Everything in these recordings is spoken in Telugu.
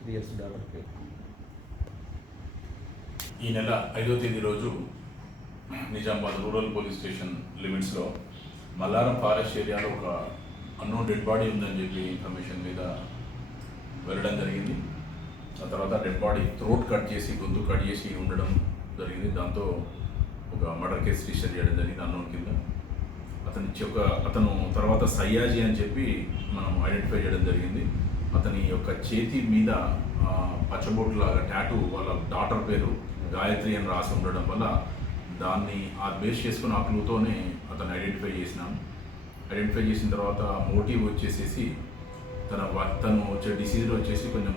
త్రీ ఇయర్స్ ఈ నెల ఐదో తేదీ రోజు నిజామాబాద్ రూరల్ పోలీస్ స్టేషన్ లిమిట్స్లో మల్లారం ఫారెస్ట్ ఏరియాలో ఒక అన్నోన్ డెడ్ బాడీ ఉందని చెప్పి ఇన్ఫర్మేషన్ మీద వెళ్ళడం జరిగింది. ఆ తర్వాత డెడ్ బాడీ థ్రోట్ కట్ చేసి గొంతు కట్ చేసి ఉండడం జరిగింది. దాంతో ఒక మర్డర్ కేసు రిజిస్టర్ చేయడం జరిగింది అన్నోన్ కింద. అతని యొక్క అతను తర్వాత సయ్యాజీ అని చెప్పి మనం ఐడెంటిఫై చేయడం జరిగింది. అతని యొక్క చేతి మీద ఆ, టాటూ వాళ్ళ డాటర్ పేరు గాయత్రి అని రాసి ఉండడం వల్ల దాన్ని ఆ బేస్ చేసుకున్న ఆ క్లూతోనే అతను ఐడెంటిఫై చేసినాను. ఐడెంటిఫై చేసిన తర్వాత మోటివ్ వచ్చేసేసి తన వ- తను వచ్చే డిసీజ్ వచ్చేసి కొంచెం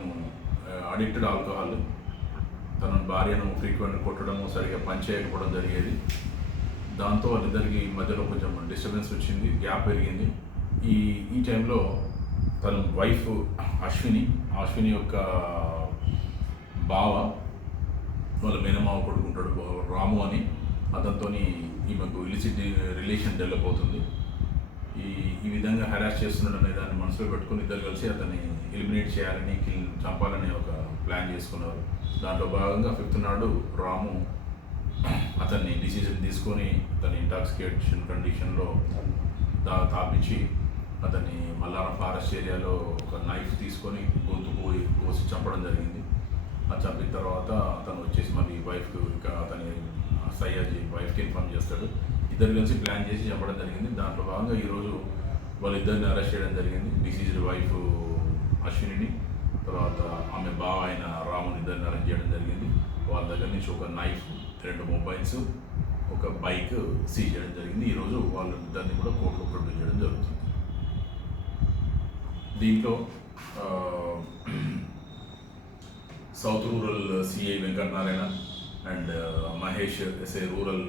అడిక్టెడ్ ఆల్కహాల్ తన భార్యను ఫ్రీక్వెంట్ కొట్టడము సరిగా పని చేయకపోవడం జరిగేది. దాంతో వాళ్ళిద్దరికి మధ్యలో కొంచెం డిస్టర్బెన్స్ వచ్చింది గ్యాప్ పెరిగింది. ఈ ఈ టైంలో తన వైఫ్ అశ్విని అశ్విని యొక్క బావ వాళ్ళ మేనమావ కొడుకుంటాడు రాము అని. అతనితో ఈమెకు ఇలిసిట్ రిలేషన్ డెవలప్ అవుతుంది. ఈ ఈ విధంగా హెరాస్ చేస్తున్నాడు అనే దాన్ని మనసులో పెట్టుకుని ఇద్దరు కలిసి అతన్ని ఎలిమినేట్ చేయాలని కిల్ చంపాలని ఒక ప్లాన్ చేసుకున్నారు. దాంట్లో భాగంగా ఫిఫ్త్ నాడు రాము అతన్ని డిసిజన్ తీసుకొని అతని ఇంటాక్సికేషన్ కండిషన్లో దా తాపించి అతన్ని మల్లారం ఫారెస్ట్ ఏరియాలో ఒక నైఫ్ తీసుకొని గొంతు పోయి కోసి చంపడం జరిగింది. ఆ చంపిన తర్వాత అతను వచ్చేసి మళ్ళీ వైఫ్ ఇంకా అతని సయ్యాజీ వైఫ్కి ఇన్ఫామ్ చేస్తాడు. ఇద్దరు కలిసి ప్లాన్ చేసి చంపడం జరిగింది. దాంట్లో భాగంగా ఈరోజు వాళ్ళిద్దరిని అరెస్ట్ చేయడం జరిగింది. డిసీజ్డ్ వైఫ్ అశ్వినిని తర్వాత ఆమె బావ అయిన రాముని ఇద్దరిని అరెస్ట్ చేయడం జరిగింది. వాళ్ళ దగ్గర నుంచి ఒక నైఫ్ రెండు మొబైల్స్ ఒక బైక్ సీజ్ చేయడం జరిగింది. ఈరోజు వాళ్ళిద్దరిని కూడా కోర్టులో ప్రొడ్యూస్ చేయడం జరుగుతుంది. దీంట్లో south rural CI Venkatanarayana and Mahesh SI రూరల్తో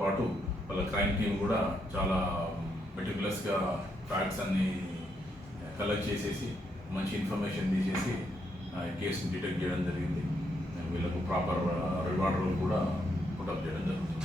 పాటు వాళ్ళ క్రైమ్ టీం కూడా చాలా మెటికులస్గా ఫ్యాక్ట్స్ అన్ని కలెక్ట్ చేసేసి మంచి ఇన్ఫర్మేషన్ తీసేసి ఆ, కేసుని డిటెక్ట్ చేయడం జరిగింది. వీళ్ళకు ప్రాపర్ రివార్డర్ కూడా పుటప్ చేయడం జరుగుతుంది.